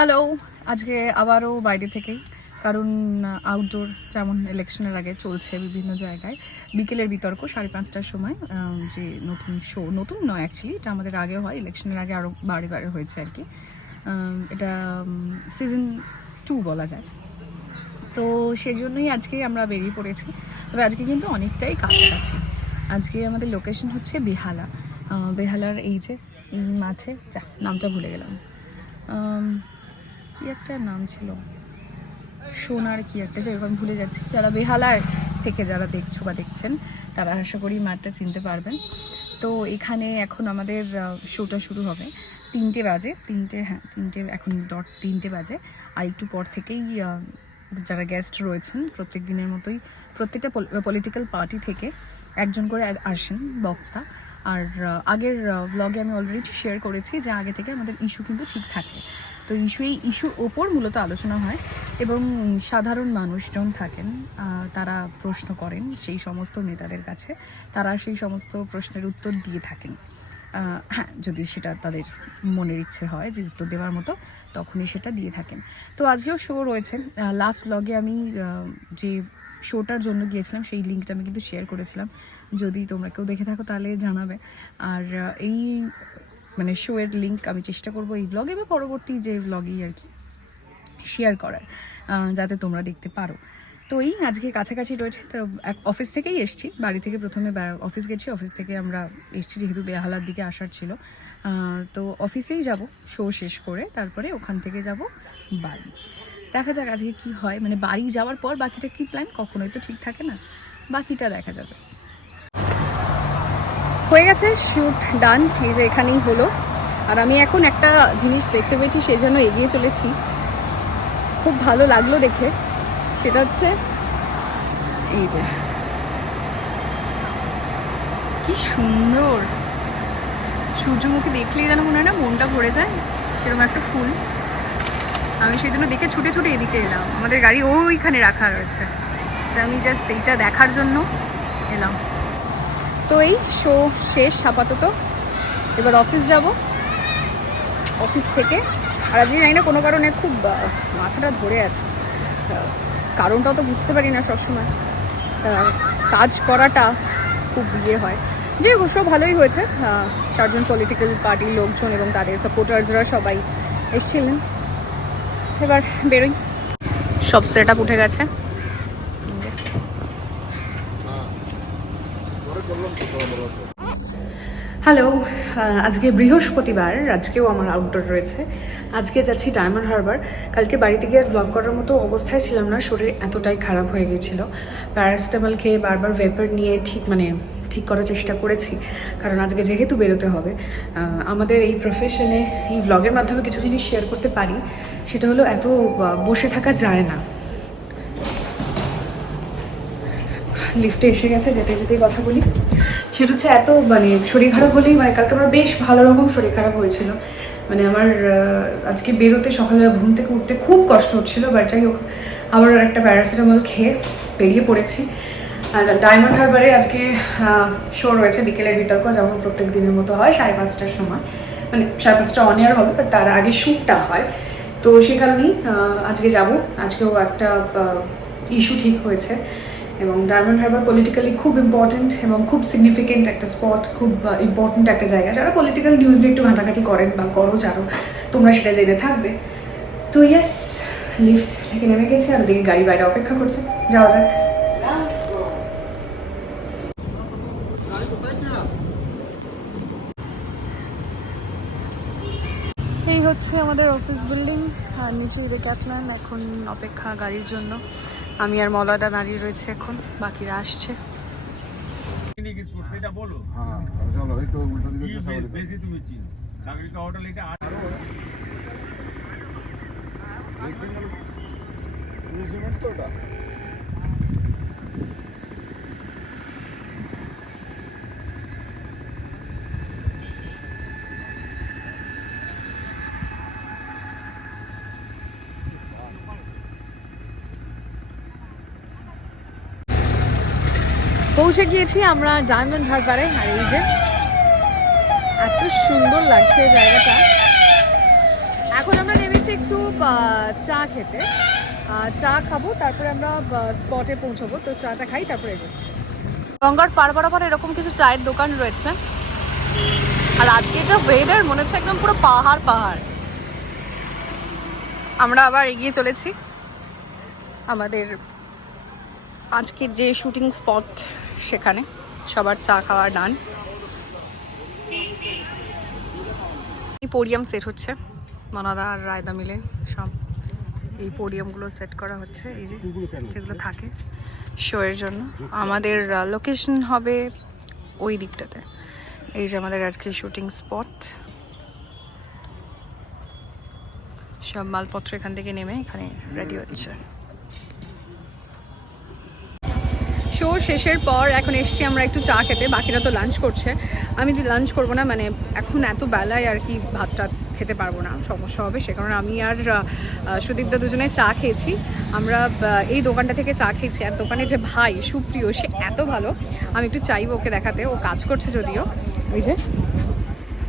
Hello, আজকে আবারও বাইরে থেকেই, কারণ আউটডোর যেমন ইলেকশনের আগে চলছে বিভিন্ন জায়গায় বিকেলের বিতর্ক 5:30টার সময়। যে নতুন শো, নতুন নয় অ্যাকচুয়ালি, এটা আমাদের আগে হয়, ইলেকশনের আগে আরও বারে বারে হয়েছে আর কি। এটা সিজন 2 বলা যায়। তো সেই জন্যই আজকে আমরা বেরিয়ে পড়েছি। তবে আজকে কিন্তু অনেকটাই কাছাকাছি। আজকে আমাদের লোকেশন হচ্ছে বেহালা। বেহালার এই যে এই মাঠে, নামটা ভুলে গেলাম, কি একটা নাম ছিল, সোনার কি একটা, যেরকম ভুলে যাচ্ছি। যারা বেহালার থেকে যারা দেখছো বা দেখছেন তারা আশা করি মাঠটা চিনতে পারবেন। তো এখানে এখন আমাদের শোটা শুরু হবে 3টে বাজে, 3টে এখন ডট 3টে বাজে। আর একটু পর থেকেই যারা গেস্ট রয়েছেন প্রত্যেক দিনের মতোই প্রত্যেকটা পলিটিক্যাল পার্টি থেকে একজন করে আসেন বক্তা। আর আগের ব্লগে আমি অলরেডি শেয়ার করেছি যে আগে থেকে আমাদের ইস্যু কিন্তু ঠিক থাকে। তো এই ইস্যুর ওপর মূলত আলোচনা হয় এবং সাধারণ মানুষজন থাকেন, তারা প্রশ্ন করেন সেই সমস্ত নেতাদের কাছে, তারা সেই সমস্ত প্রশ্নের উত্তর দিয়ে থাকেন। হ্যাঁ, যদি সেটা তাদের মনের ইচ্ছে হয় যে উত্তর দেওয়ার মতো, তখনই সেটা দিয়ে থাকেন। তো আজকেও শো রয়েছে। লাস্ট ব্লগে আমি যে শোটার জন্য গিয়েছিলাম সেই লিঙ্কটা আমি কিন্তু শেয়ার করেছিলাম, যদি তোমরা কেউ দেখে থাকো তাহলে জানাবে। আর এই মানে শোয়ের লিঙ্ক আমি চেষ্টা করবো এই ব্লগে বা পরবর্তী যে ব্লগেই আর কি শেয়ার করার, যাতে তোমরা দেখতে পারো। তো এই আজকে কাছাকাছি রয়েছে, তো অফিস থেকেই এসছি, বাড়ি থেকে প্রথমে অফিস গেছি, অফিস থেকে আমরা এসছি যেহেতু বেহালার দিকে আসার ছিল। তো অফিসেই যাব শো শেষ করে, তারপরে ওখান থেকে যাব বাড়ি। দেখা যাক আজকে কি হয়, মানে বাড়ি যাওয়ার পর বাকিটা কি প্ল্যান, কখনোই তো ঠিক থাকে না, বাকিটা দেখা যাবে। হয়ে গেছে শ্যুট ডান, এই যে এখানেই হলো। আর আমি এখন একটা জিনিস দেখতে পেয়েছি, সেই জন্য এগিয়ে চলেছি, খুব ভালো লাগলো দেখে। সেটা হচ্ছে এই যে কি সুন্দর সূর্যমুখী, দেখলেই যেন মনে হয় না মনটা ভরে যায়, সেরকম একটা ফুল। আমি সেই জন্য দেখে ছুটে ছুটে এদিকে এলাম, আমাদের গাড়ি ওইখানে রাখা রয়েছে, তো আমি জাস্ট এইটা দেখার জন্য এলাম। তো এই শো শেষ আপাতত, এবার অফিস যাব। অফিস থেকে আর আজকে জানি না কোনো কারণে খুব মাথাটা ধরে আছে, কারণটাও তো বুঝতে পারি না সবসময়, কাজ করাটা খুব হয়। যে অবশ্য ভালোই হয়েছে, 4জন পলিটিক্যাল পার্টির লোকজন এবং তাদের সাপোর্টার্সরা সবাই এসেছিলেন। এবার বেরোই, সব সেট আপ উঠে গেছে। হ্যালো, আজকে বৃহস্পতিবার, আজকেও আমার আউটডোর রয়েছে। আজকে যাচ্ছি ডায়মন্ড হারবার। কালকে বাড়িতে গিয়ে আর ব্লগ করার মতো অবস্থায় ছিলাম না, শরীর এতটাই খারাপ হয়ে গিয়েছিল। প্যারাসিটামল খেয়ে বারবার ভেপার নিয়ে ঠিক করার চেষ্টা করেছি, কারণ আজকে যেহেতু বেরোতে হবে। আমাদের এই প্রফেশনে এই ব্লগের মাধ্যমে কিছু জিনিস শেয়ার করতে পারি, সেটা হলো এত বসে থাকা যায় না। লিফটে এসে গেছে, যেতে যেতেই কথা বলি। সেটা হচ্ছে এত শরীর খারাপ হলেই, কালকে আমার বেশ ভালো রকম শরীর খারাপ হয়েছিল। আমার আজকে বেরোতে সকালবেলা ঘুম থেকে উঠতে খুব কষ্ট হচ্ছিল, বাট যাই হোক আবার একটা প্যারাসিটামল খেয়ে বেরিয়ে পড়েছি। ডায়মন্ড হারবারে আজকে শো রয়েছে বিকেলের বিতর্ক, যেমন প্রত্যেক দিনের মতো হয় 5:30টার সময়, 5:30টা অন এয়ার হবে, বাট তার আগে শ্যুটটা হয়। তো সেই কারণেই আজকে যাব। আজকেও একটা ইস্যু ঠিক হয়েছে, এবং ডায়মন্ড হারবার পলিটিক্যালি খুব ইম্পর্টেন্ট এবং খুব সিগনিফিকেন্ট একটা স্পট, খুব ইম্পর্টেন্ট একটা জায়গা। যারা পলিটিক্যাল নিউজ নিয়ে একটু ঘাঁটাঘাঁটি করেন বা করো যারো, তোমরা সেটা জেনে থাকবে। তো ইয়েস, লিফট থেকে নেমে গেছে, আর ওদিকে গাড়ি বাইরে অপেক্ষা করছে, যাওয়া যাক। এই হচ্ছে আমাদের অফিস বিল্ডিং, আর নিচে ক্যাটম্যান, এখন অপেক্ষা গাড়ির জন্য। আমি আর মলয়দা দাঁড়িয়ে রয়েছে, এখন বাকিরা আসছে। পৌঁছে গিয়েছি আমরা ডায়মন্ড হারবারে। আর এই যে এত সুন্দর লাগছে জায়গাটা। এখন আমরা নেমেছি যাচ্ছি একটু চা খেতে, চা খাবো, তারপরে আমরা স্পটে পৌঁছবো। তো চাটা খাই তারপরে যাচ্ছি। গঙ্গার পার বরাবর এরকম কিছু চায়ের দোকান রয়েছে, আর আজকে যা ওয়েদার মনে হচ্ছে একদম পুরো পাহাড় পাহাড়। আমরা আবার এগিয়ে চলেছি আমাদের আজকের যে শুটিং স্পট সেখানে। সবার চা খাওয়া ডান। এই পোডিয়াম সেট হচ্ছে, মনাদা আর রায়দা মিলে সব এই পোডিয়ামগুলো সেট করা হচ্ছে, এই যে যেগুলো থাকে শো এর জন্য। আমাদের লোকেশন হবে ওই দিকটাতে। এই যে আমাদের আজকে শুটিং স্পট। সব মালপত্র এখান থেকে নেমে এখানে রেডি হচ্ছে। শো শেষের পর এখন এসছি আমরা একটু চা খেতে, বাকিরা তো লাঞ্চ করছে। আমি লাঞ্চ করবো না, মানে এখন এত বেলায় আর কি ভাতটা খেতে পারবো না, সমস্যা হবে। সে কারণে আমি আর সুদীপদা দুজনে চা খেয়েছি। আমরা এই দোকানটা থেকে চা খেয়েছি, আর দোকানে যে ভাই সুপ্রিয়, সে এত ভালো। আমি একটু চাইবো ওকে দেখাতে, ও কাজ করছে যদিও। ওই যে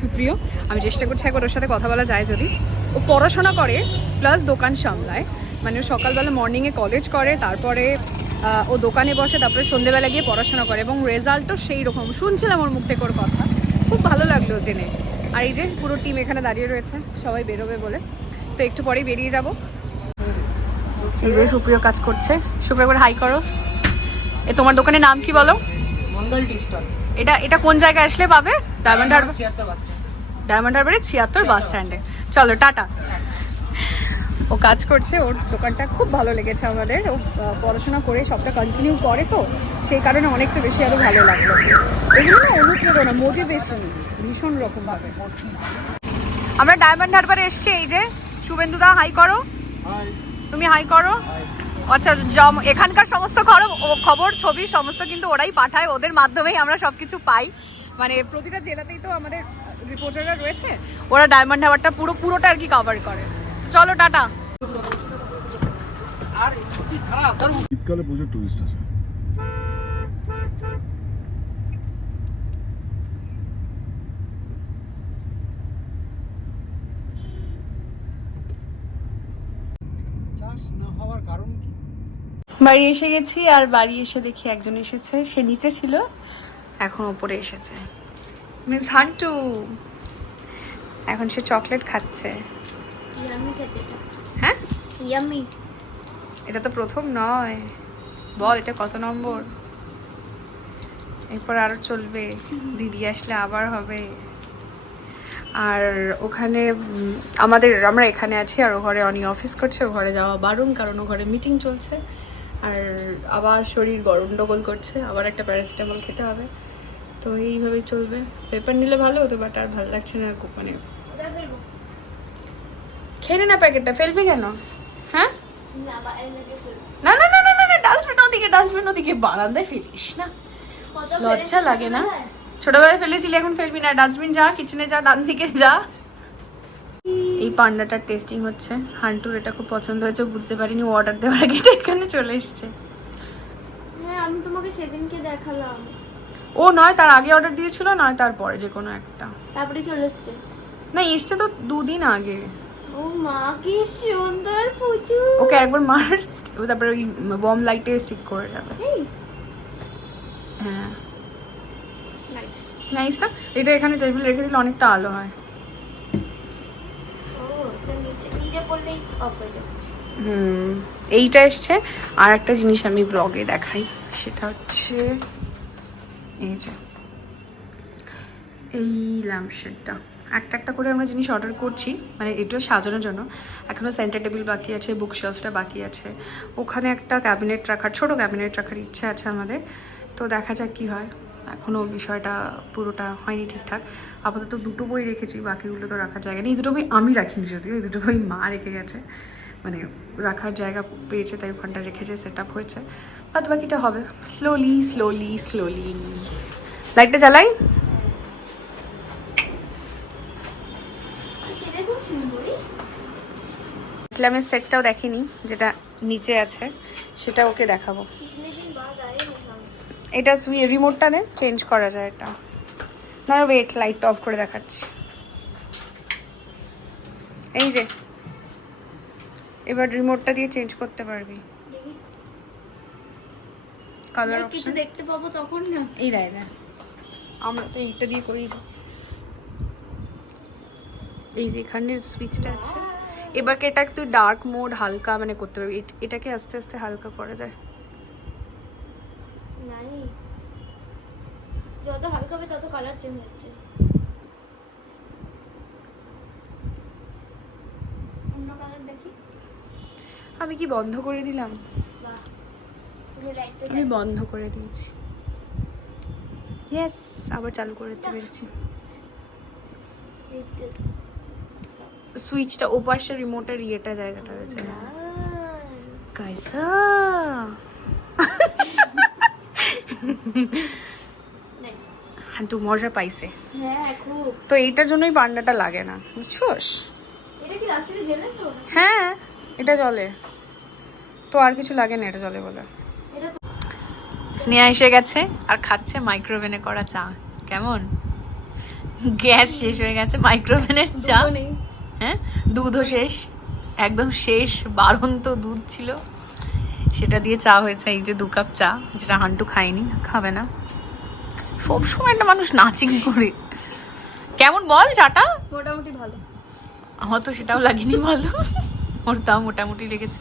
সুপ্রিয়, আমি চেষ্টা করছি একবার ওর সাথে কথা বলা যায় যদি। ও পড়াশোনা করে প্লাস দোকান সামলায়, মানে ও সকালবেলা মর্নিংয়ে কলেজ করে, তারপরে ও দোকানে বসে, তারপরে সন্ধ্যেবেলা গিয়ে পড়াশোনা করে, এবং রেজাল্টও সেই রকম। শুনছিলাম ওর মুখ থেকে ওর কথা, খুব ভালো লাগলো জেনে। আর এই যে পুরো টিম এখানে দাঁড়িয়ে রয়েছে, সবাই বেরোবে বলে। তো একটু পরেই বেরিয়ে যাব। এই যে সুপ্রিয় কাজ করছে। সুপ্রিয় করে হাই করো। এ তোমার দোকানের নাম কি বলো? মঙ্গল টি স্টল। এটা কোন জায়গায় আসলে পাবে? ডায়মন্ড হারবার। ডায়মন্ড হারবারের 76 বাস স্ট্যান্ডে। চলো টাটা। ও কাজ করছে, ওর দোকানটা খুব ভালো লেগেছে আমাদের। ও পড়াশোনা করে সবটা কন্টিনিউ করে, তো সেই কারণে অনেকটা বেশি আরো ভালো লাগলো। এগুলো না অনুপ্রেরণা, মোটিভেশন ভীষণ রকম ভাবে। আমরা ডায়মন্ড হারবারে এসছি। এই যে শুভেন্দুদা হাই করো। তুমি হাই করো। আচ্ছা, এখানকার সমস্ত খবর ছবি সমস্ত কিন্তু ওরাই পাঠায়, ওদের মাধ্যমেই আমরা সবকিছু পাই। মানে প্রতিটা জেলাতেই তো আমাদের রিপোর্টাররা রয়েছে, ওরা ডায়মন্ড হারবারটা পুরোটা আর কি কভার করে। চলো টাটা। আর কি ছাড়া শীতকালে প্রচুর টুরিস্ট আছে। চাষ না হওয়ার কারণ কি? বাড়ি এসে গেছি, আর বাড়ি এসে দেখি একজন এসেছে। সে নিচে ছিল, এখন উপরে এসেছে। মিস হান্টু, এখন সে চকলেট খাচ্ছে। হ্যাঁ, ইয়াম্মি। এটা তো প্রথম নয়, বল এটা কত নম্বর? এরপর আরো চলবে, দিদি আসলে আবার হবে। আর ওখানে আমরা এখানে আছি, আর ও ঘরে অনি অফিস করছে। ও ঘরে যাওয়া বারণ, কারণ ও ঘরে মিটিং চলছে। আর আবার শরীর গন্ডগোল করছে, আবার একটা প্যারাসিটামল খেতে হবে। তো এইভাবেই চলবে। পেপার নিলে ভালো হতো, বাট আর ভালো লাগছে না। মানে খেয়ে না, প্যাকেটটা ফেলবি কেন? হ্যাঁ, না না না না না, ডাস্টবিন ওদিকে বারান্দায় ফেলিস না, লজ্জা লাগে না? ছোটবেলায় ফেলেছিলি, এখন ফেলবি না। ডাস্টবিন যা, কিচেনে যা, ডান দিকে যা। এই পান্ডাটার টেস্টিং হচ্ছে। হান্টুর এটা খুব পছন্দ হয়েছে, বুঝতে পারিনি অর্ডার দেওয়ার আগে এটা এখানে চলে এসছে। হ্যাঁ, আমি তোমাকে সেদিনকে দেখালাম। ও নয় তার আগে অর্ডার দিয়েছিল, নয় তারপরে, যে কোনো একটা। তারপরে চলে এসছে। না, এসছে তো 2 দিন আগে। ও মা, কি সুন্দর পুচু। ওকে একবার মার, তারপরে ওই বম লাইটে স্টিক করে যাবে। হ্যাঁ, নাইস। নাইস না? এটা এখানে টেবিল রেখে দিলে অনেকটা আলো হয়। ও, তো নিচে পড়লেই অফ হয়ে যাচ্ছে। এইটা এসছে। আর একটা জিনিস আমি ব্লগে দেখাই, সেটা হচ্ছে এই যে এই ল্যাম্পশেডটা। একটা করে আমরা জিনিস অর্ডার করছি, মানে এটাও সাজানোর জন্য। এখনও সেন্টার টেবিল বাকি আছে, বুক শেলফটা বাকি আছে। ওখানে একটা ক্যাবিনেট রাখার, ছোট ক্যাবিনেট রাখার ইচ্ছে আছে আমাদের। তো দেখা যাক কি হয়। এখনও বিষয়টা পুরোটা হয়নি ঠিকঠাক। আপাতত 2টো বই রেখেছি, বাকিগুলো তো রাখার জায়গা নেই। এই 2টো বই আমি রাখিনি, যদিও এই 2টো বই মা রেখে গেছে, মানে রাখার জায়গা পেয়েছে তাই ওখানটা রেখেছে, সেট আপ হয়েছে। বাদ বাকিটা হবে স্লোলি স্লোলি স্লোলি। লাইটটা জ্বালাই। সেটা খুব সুন্দরই। ইসলামের সেটটাও দেখিনি, যেটা নিচে আছে সেটা ওকে দেখাবো। এটা রিমোটটা দে, চেঞ্জ করা যায় এটা। না ওয়েট, লাইটটা অফ করে দেখাচ্ছি। এই যে এবার রিমোটটা দিয়ে চেঞ্জ করতে পারবি দেখি কালার দেখ, কিছু অপশন। দেখতে পাবো তখন না। এই দেয় না, আমরা তো এইটা দিয়ে করি যে। এই যে এখানে সুইচটা আছে, এবারকে এটা একটু ডার্ক মোড হালকা মানে করতে পারবি, এটাকে আস্তে আস্তে হালকা করা যায়। নাইস, যত হালকা হবে তত কালার চেঞ্জ হচ্ছে। অন্য কালার দেখি। আমি কি বন্ধ করে দিলাম? বাহ, তুমি লাইটটা আমি বন্ধ করে দিয়েছি। ইয়েস, আবার চালু করে দিতে পেরেছি। সুইচটা ওপাশে রিমোটের ইয়েটা জায়গাটা আছে কাইসা। নাইস। তো মজা পাইছে। হ্যাঁ খুব। তো এইটার জন্যই পান্ডাটা লাগে না, বুঝছোস? এটা কি রাত্রে জ্বলে তো? হ্যাঁ, এটা জলে, তো আর কিছু লাগে না এটা জলে বলে। এটা তো স্নেহা এসে গেছে আর খাচ্ছে মাইক্রোওভেনে করা চা। কেমন? গ্যাস শেষ হয়ে গেছে, মাইক্রোওভেনের চা। দুধও নেই। হ্যাঁ, দুধও শেষ, একদম শেষ বারন্ত দুধ ছিল, সেটা দিয়ে চা হয়েছে। এই যে 2 কাপ চা, যেটা হান্টু খায়নি, খাবে না। সবসময় একটা মানুষ নাচিং করে। কেমন বল চাটা? মোটামুটি ভালো। আমার তো সেটাও লাগেনি ভালো, ওর তাও মোটামুটি লেগেছে।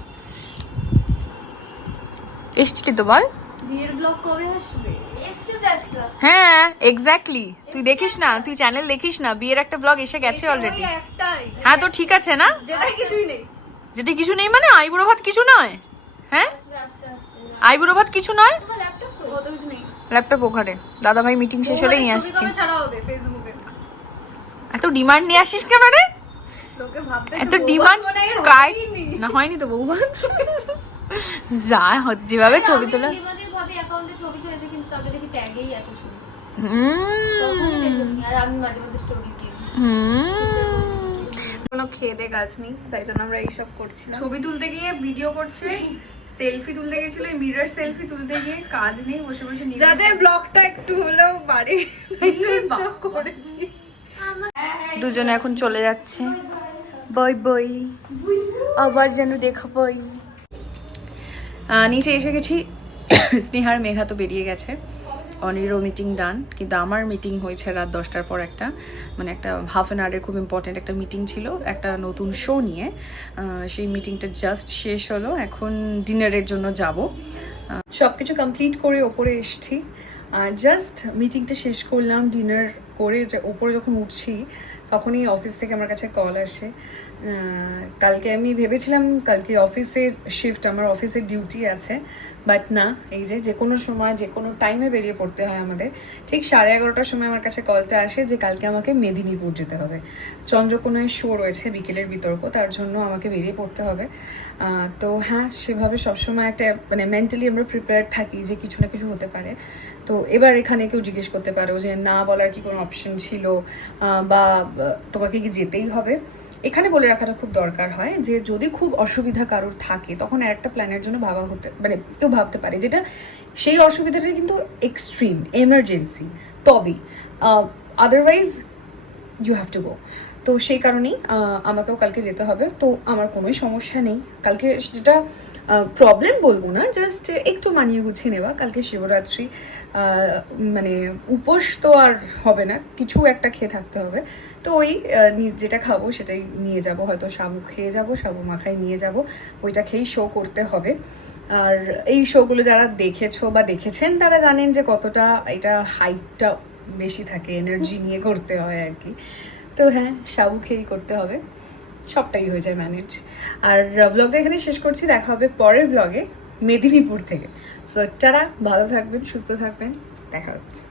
এসছিলি তো বল? বিয়ের ব্লগ কবে আসবে? এসছে তো একটা। হ্যাঁ এক্স্যাক্টলি, তুই দেখিস না, তুই চ্যানেল দেখিস না, বিয়ের একটা ব্লগ এসে গেছে অলরেডি। ওই একটাই, হ্যাঁ তো ঠিক আছে না, যেটা কিছুই নেই। যেটা কিছু নেই মানে আইবুড়ো ভাত কিছু নয়। হ্যাঁ, আসবে আস্তে আস্তে। আইবুড়ো ভাত কিছু নয়। তোমার ল্যাপটপ কই? কত কিছু নেই। ল্যাপটপ ওখানে, দাদা ভাই মিটিং শেষ হলে নিয়ে আসছি। ছাড়া হবে ফেসবুকে। এত ডিমান্ড নিয়ে আসিস কেন রে? লোকে ভাববে এত ডিমান্ড কাই না, হয়নি তো বউ ভাত। যা যেভাবে ছবি তোলা। ভাবি অ্যাকাউন্টে ছবি ছেড়েছে, কিন্তু তারপরে দেখি ট্যাগেই এত ছবি। হুম তখনই দেখি, আর আমি মাঝে মাঝে স্টোরি দিই। কোনো খেয়ে দে কাজ নেই, তাই জন্য আমরা এইসব করছিলাম। ছবি তুলতে গিয়ে ভিডিও করছে, সেলফি তুলতে গেছিল, মিরর সেলফি তুলতে গিয়ে কাজ নেই, বসে বসে নিজে যাতে ব্লগটা একটু হলেও বাড়ে করেছি। দুজনে এখন চলে যাচ্ছে, বই বই, আবার যেন দেখা পাই। নিচে এসে গেছি, স্নেহার মেঘা তো বেরিয়ে গেছে, অনিরও মিটিং ডান, কিন্তু আমার মিটিং হয়েছে রাত 10টার পর একটা, মানে একটা হাফ অ্যান আওয়ারের খুব ইম্পর্টেন্ট একটা মিটিং ছিল একটা নতুন শো নিয়ে। সেই মিটিংটা জাস্ট শেষ হলো, এখন ডিনারের জন্য যাব। সব কিছু কমপ্লিট করে ওপরে এসছি, জাস্ট মিটিংটা শেষ করলাম, ডিনার করে ওপরে যখন উঠছি তখনই অফিস থেকে আমার কাছে কল আসে। কালকে আমি ভেবেছিলাম কালকে অফিসের শিফট, আমার অফিসের ডিউটি আছে, বাট না, এই যে কোনো সময় যে কোনো টাইমে বেরিয়ে পড়তে হয় আমাদের। ঠিক 11:30টার সময় আমার কাছে কলটা আসে যে কালকে আমাকে মেদিনীপুর যেতে হবে, চন্দ্রকোনায় শো রয়েছে বিকেলের বিতর্ক, তার জন্য আমাকে বেরিয়ে পড়তে হবে। তো হ্যাঁ, সেভাবে সবসময় একটা মানে মেন্টালি আমরা প্রিপেয়ার থাকি যে কিছু না কিছু হতে পারে। তো এবার এখানে কেউ জিজ্ঞেস করতে পারো যে না বলার কি কোনো অপশন ছিল, বা তোমাকে কি যেতেই হবে। এখানে বলে রাখাটা খুব দরকার হয় যে যদি খুব অসুবিধা কারোর থাকে তখন আর একটা প্ল্যানের জন্য ভাবা হতে মানে কেউ ভাবতে পারে, যেটা সেই অসুবিধাটা কিন্তু এক্সট্রিম এমার্জেন্সি, তবেই, otherwise you have to go. তো সেই কারণেই আমাকেও কালকে যেতে হবে, তো আমার কোনোই সমস্যা নেই। কালকে যেটা প্রবলেম বলবো না, জাস্ট একটু মানিয়ে গুছিয়ে নেওয়া। কালকে শিবরাত্রি, মানে উপোস তো আর হবে না, কিছু একটা খেয়ে থাকতে হবে। তো ওই যেটা খাবো সেটাই নিয়ে যাব, হয়তো সাবু খেয়ে যাব, সাবু মাখাই নিয়ে যাব, ওইটা খেয়েই শো করতে হবে। আর এই শোগুলো যারা দেখেছো বা দেখেছেন তারা জানেন যে কতটা এটা হাইপটা বেশি থাকে, এনার্জি নিয়ে করতে হয় আর কি। তো হ্যাঁ, সাবু খেয়েই করতে হবে, সবটাই হয়ে যায় ম্যানেজ। আর ব্লগটা এখানে শেষ করছি, দেখা হবে পরের ব্লগে মেদিনীপুর থেকে। সো টাটা, ভালো থাকবেন, সুস্থ থাকবেন, দেখা হচ্ছে।